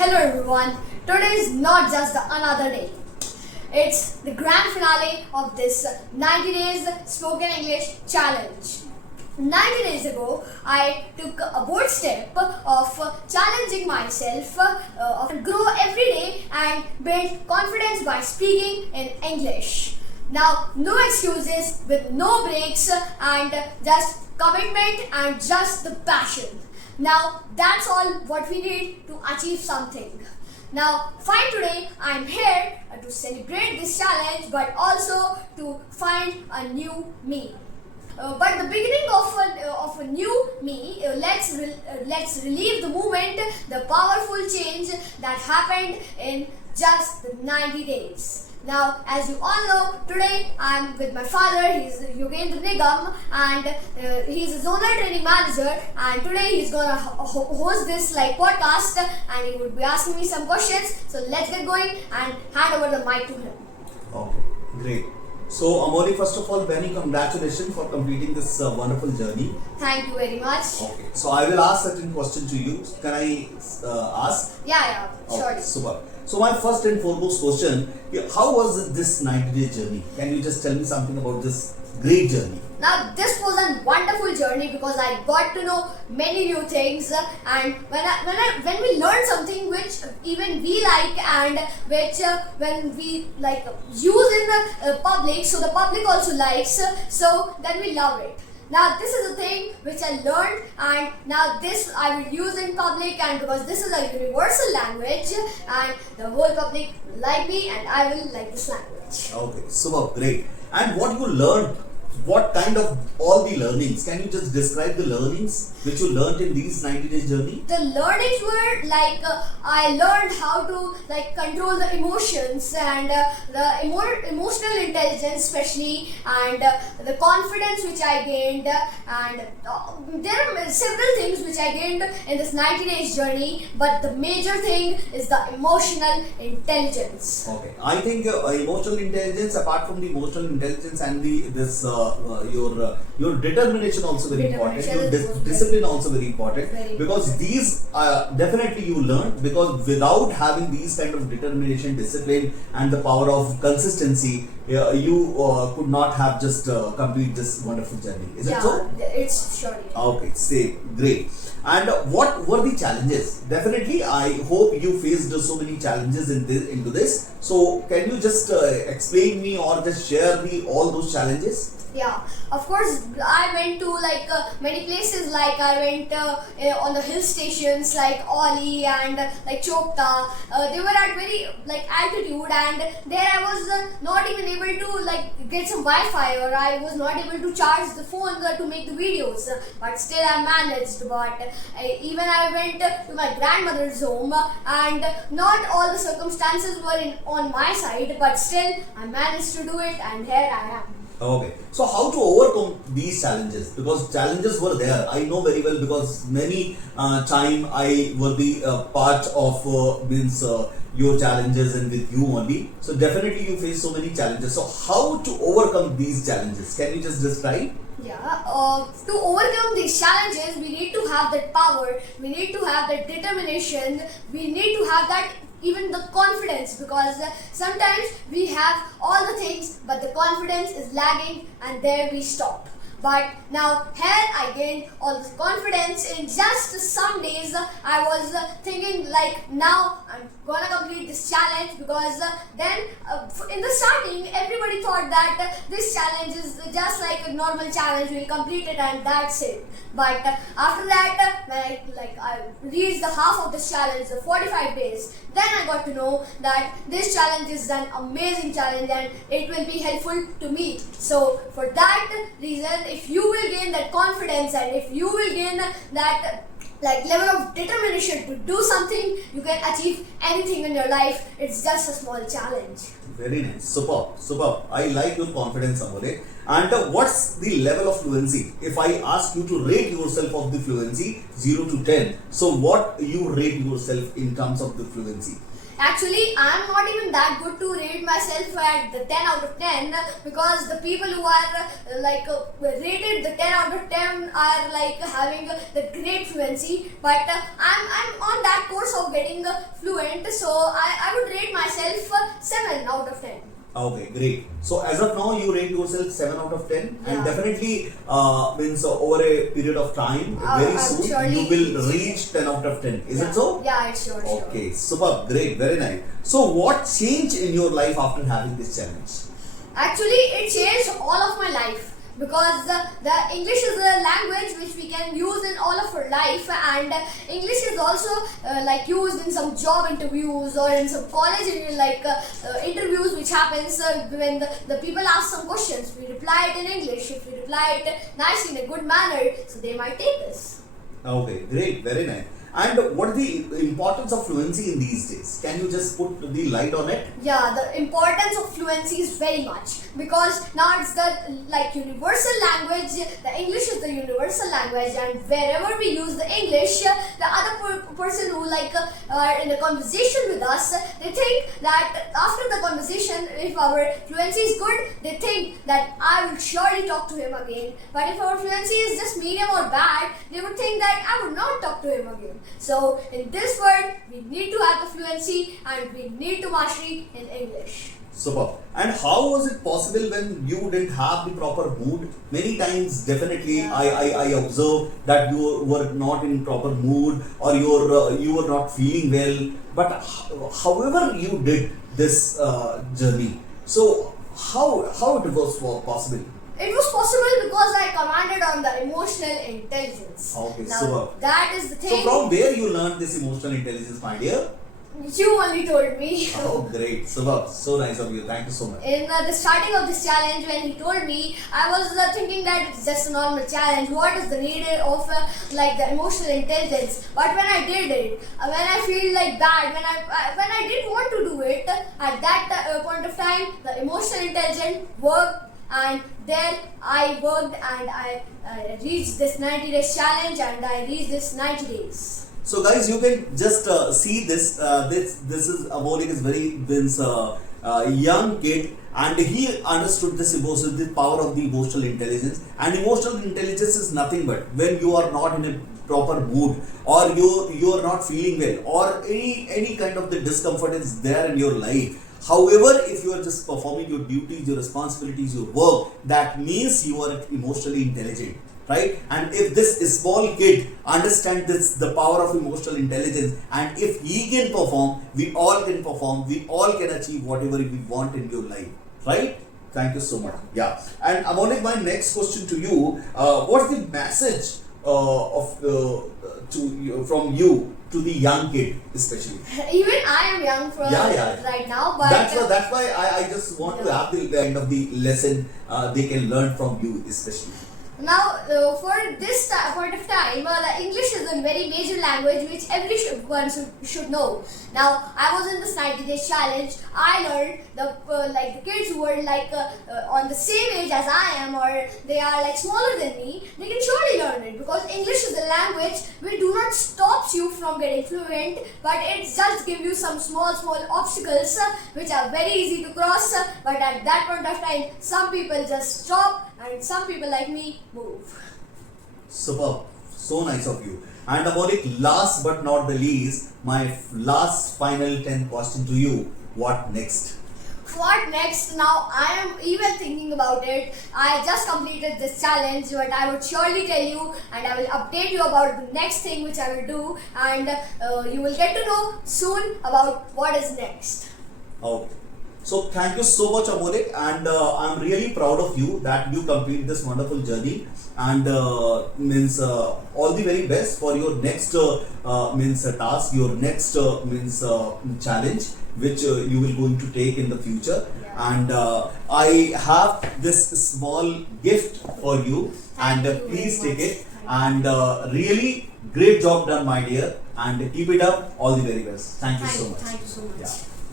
Hello everyone, today is not just another day. It's the grand finale of this 90 days spoken English challenge. 90 days ago, I took a bold step of challenging myself, of grow every day and build confidence by speaking in English. Now, no excuses with no breaks and just commitment and just the passion. Now, that's all what we need to achieve something. Now, fine, today I'm here to celebrate this challenge but also to find a new me. But the beginning of a new me, let's relive the moment, the powerful change that happened in just the 90 days. Now, as you all know, today I'm with my father. He's Yogendra Nigam and he's a zonal training manager. And today he's gonna host this podcast, and he would be asking me some questions. So let's get going and hand over the mic to him. Okay, great. So, Amoli, first of all, Benny, congratulations for completing this wonderful journey. Thank you very much. Okay, so I will ask certain questions to you. Can I ask? Yeah, sure. Okay, super. So, my first and foremost question, how was this 90-day journey? Can you just tell me something about this great journey? Now, this was a wonderful journey because I got to know many new things, and when we learn something which even we like and which when we use in the public, so the public also likes, so then we love it. Now, this is a thing which I learned, and now this I will use in public, and because this is a universal language and the whole public will like me and I will like this language. Okay, super, great. And what you learned? What kind of all the learnings? Can you just describe the learnings which you learned in these 90 days journey? The learnings were I learned how to control the emotions and the emotional intelligence especially, and the confidence which I gained, and there are several things which I gained in this 90 days journey, but the major thing is the emotional intelligence. Okay, I think emotional intelligence, apart from the emotional intelligence and your determination also very important, your discipline also very important, because these definitely you learn, because without having these kind of determination, discipline and the power of consistency, you could not have just complete this wonderful journey. Is it so? Yeah, it's surely. Okay, say great. And what were the challenges? Definitely, I hope you faced so many challenges into this. So, can you just explain me or just share me all those challenges? Yeah, of course, I went to many places. I went on the hill stations like Oli and Chopta. They were at very altitude, and there I was not even able to get some Wi-Fi, or I was not able to charge the phone to make the videos. But still, I managed. But even I went to my grandmother's home, and not all the circumstances were on my side. But still, I managed to do it, and here I am. Okay, so how to overcome these challenges? Because challenges were there. I know very well, because many time I will be part of your challenges and with you only. So definitely you face so many challenges. So how to overcome these challenges? Can you just describe? Yeah, to overcome these challenges, we need to have that power, we need to have that determination, we need to have that even the confidence, because sometimes we have all the things but the confidence is lagging and there we stop. But now here I gained all this confidence in just some days. I was thinking now I'm gonna complete this challenge, because then in the starting everybody thought that this challenge is just like a normal challenge, we'll complete it and that's it. But after that, when I reached the half of this challenge, the 45 days, then I got to know that this challenge is an amazing challenge and it will be helpful to me. So for that reason, if you will gain that confidence and if you will gain that level of determination to do something, you can achieve anything in your life. It's just a small challenge. Very nice. Superb. I like your confidence, Amole. And what's the level of fluency? If I ask you to rate yourself of the fluency 0 to 10, so what you rate yourself in terms of the fluency? Actually, I'm not even that good to rate myself at the 10 out of 10 because the people who are rated the 10 out of 10 are like having the great fluency. But I'm on that course of getting fluent, so I would rate myself 7 out of 10. Okay, great. So as of now, you rate yourself 7 out of 10, Yeah. and definitely means over a period of time, very I'm soon surely you will reach 10 out of 10. Is Yeah. it so? Yeah, it's sure. Okay, superb, great, very nice. So what changed in your life after having this challenge? Actually, it changed all of my life because the English is a language which we can use in all of our life, and English is also used in some job interviews or in some college interviews which happens when the people ask some questions. We reply it in English. If we reply it nicely in a good manner, so they might take us. Okay, great, very nice. And what is the importance of fluency in these days? Can you just put the light on it? Yeah, the importance of fluency is very much because now it's the universal language. The English is the universal language, and wherever we use the English, the other person who are in a conversation with us, they think that after the conversation, if our fluency is good, they think that I will surely talk to him again. But if our fluency is just medium or bad, they would think that I would not talk to him again. So in this world, we need to have the fluency and we need to mastery in English. Super. And how was it possible when you didn't have the proper mood? Many times, definitely, Yeah. I observed that you were not in proper mood or you were not feeling well. But however you did this journey, so how it was possible? It was possible because I commanded on the emotional intelligence. Okay, now, super. that is the So thing. from where you learned this emotional intelligence, my dear? You only told me. Oh, great. Super. So nice of you. Thank you so much. In the starting of this challenge, when he told me, I was thinking that it's just a normal challenge. What is the need of the emotional intelligence? But when I did it, when I feel bad, when I didn't want to do it, at that point of time, the emotional intelligence worked. And then I worked and I reached this 90 days challenge and I reached this 90 days. So guys, you can just see this. This is Amolik is very young kid, and he understood this emotion, the power of the emotional intelligence. And emotional intelligence is nothing but when you are not in a proper mood, or you are not feeling well, or any kind of the discomfort is there in your life. However, if you are just performing your duties, your responsibilities, your work, that means you are emotionally intelligent, right? And if this small kid understands the power of emotional intelligence, and if he can perform, we all can perform, we all can achieve whatever we want in your life, right? Thank you so much. Yeah. And Amolik, my next question to you, what's the message from you to the young kid especially? Even I am young right now, but That's why I just want to have the end of the lesson they can learn from you especially. now for this point of time, the English is a very major language which everyone should know. Now I was in this 90 days challenge. I learned the kids who were on the same age as I am, or they are smaller than me, they can surely learn it because English is a language which do not stops you from getting fluent, but it just gives you some small obstacles which are very easy to cross. But at that point of time, some people just stop and some people like me move. Superb. So nice of you. And Amolik, last but not the least, my last final 10 question to you. What next? What next? Now I am even thinking about it. I just completed this challenge, but I would surely tell you and I will update you about the next thing which I will do, and you will get to know soon about what is next. Okay. So thank you so much, Amolik, and I'm really proud of you that you complete this wonderful journey, and all the very best for your next task, your next challenge, which you will going to take in the future. Yeah. And I have this small gift for you, Thank and you please very take much. it. And really great job done, my dear, and keep it up. All the very best. Thank you so much. Thank you so much. Yeah.